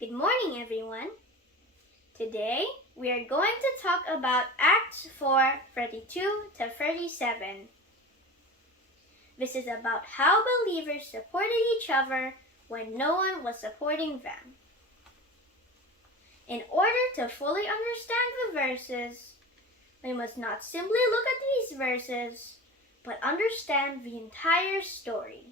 Good morning, everyone. Today, we are going to talk about Acts 4:32 to 37. This is about how believers supported each other when no one was supporting them. In order to fully understand the verses, we must not simply look at these verses, but understand the entire story.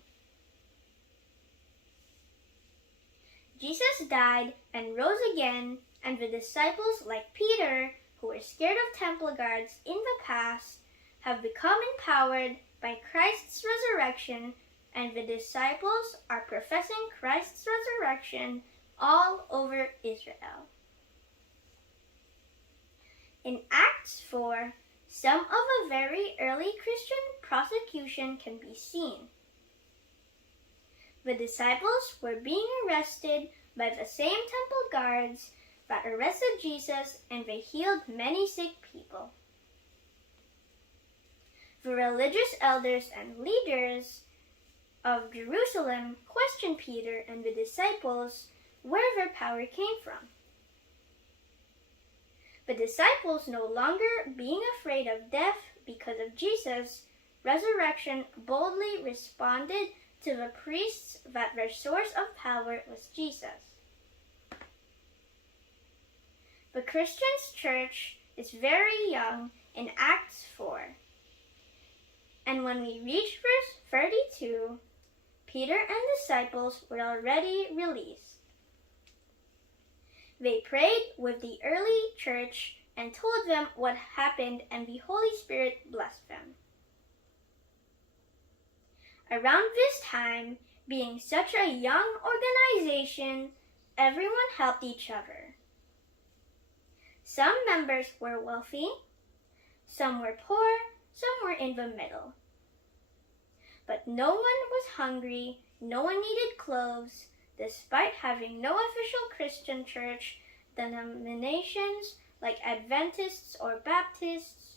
Jesus died and rose again, and the disciples like Peter, who were scared of temple guards in the past, have become empowered by Christ's resurrection, and the disciples are professing Christ's resurrection all over Israel. In Acts 4, some of a very early Christian prosecution can be seen. The disciples were being arrested by the same temple guards that arrested Jesus, and they healed many sick people. The religious elders and leaders of Jerusalem questioned Peter and the disciples where their power came from. The disciples, no longer being afraid of death because of Jesus' resurrection, boldly responded to the priests that their source of power was Jesus. The Christian church is very young in Acts 4. And when we reach verse 32, Peter and disciples were already released. They prayed with the early church and told them what happened, and the Holy Spirit blessed them. Around this time, being such a young organization, everyone helped each other. Some members were wealthy, some were poor, some were in the middle. But no one was hungry, no one needed clothes, despite having no official Christian church denominations like Adventists or Baptists,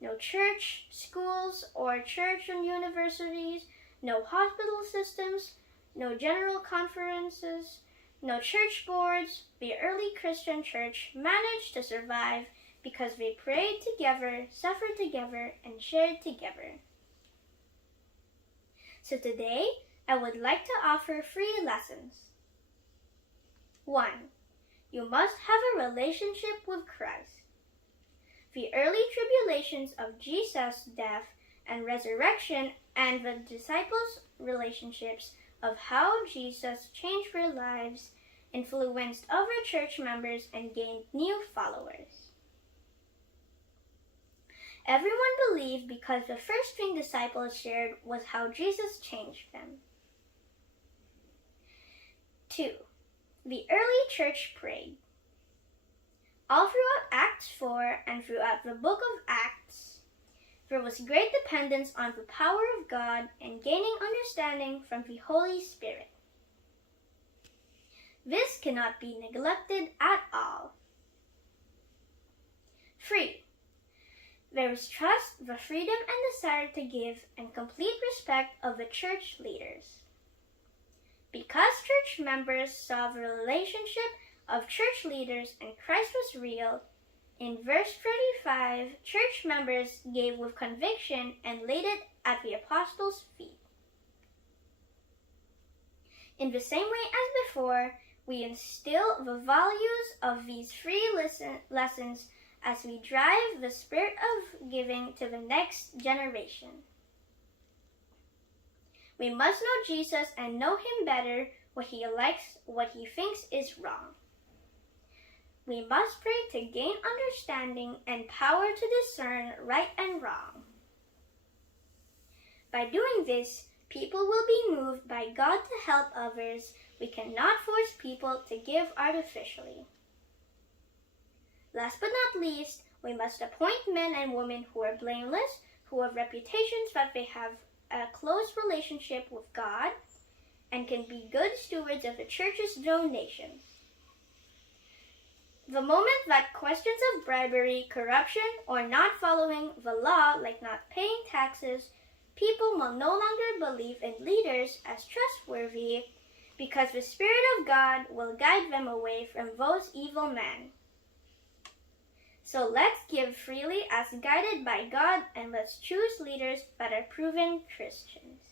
no church, schools, or church and universities, no hospital systems, no general conferences, no church boards. The early Christian church managed to survive because they prayed together, suffered together, and shared together. So today, I would like to offer 3 lessons. 1. You must have a relationship with Christ. The early tribulations of Jesus' death and resurrection and the disciples' relationships of how Jesus changed their lives influenced other church members and gained new followers. Everyone believed because the first thing disciples shared was how Jesus changed them. 2. The early church prayed. All throughout Acts 4 and throughout the book of Acts, there was great dependence on the power of God and gaining understanding from the Holy Spirit. This cannot be neglected at all. 3. There is trust, the freedom and desire to give, and complete respect of the church leaders. Because church members saw the relationship of church leaders and Christ was real, in verse 35, church members gave with conviction and laid it at the apostles' feet. In the same way as before, we instill the values of these 3 lessons as we drive the spirit of giving to the next generation. We must know Jesus and know him better, what he likes, what he thinks is wrong. We must pray to gain understanding and power to discern right and wrong. By doing this, people will be moved by God to help others. We cannot force people to give artificially. Last but not least, we must appoint men and women who are blameless, who have reputations that they have a close relationship with God, and can be good stewards of the church's donations. The moment that questions of bribery, corruption, or not following the law, like not paying taxes, people will no longer believe in leaders as trustworthy, because the Spirit of God will guide them away from those evil men. So let's give freely as guided by God, and let's choose leaders that are proven Christians.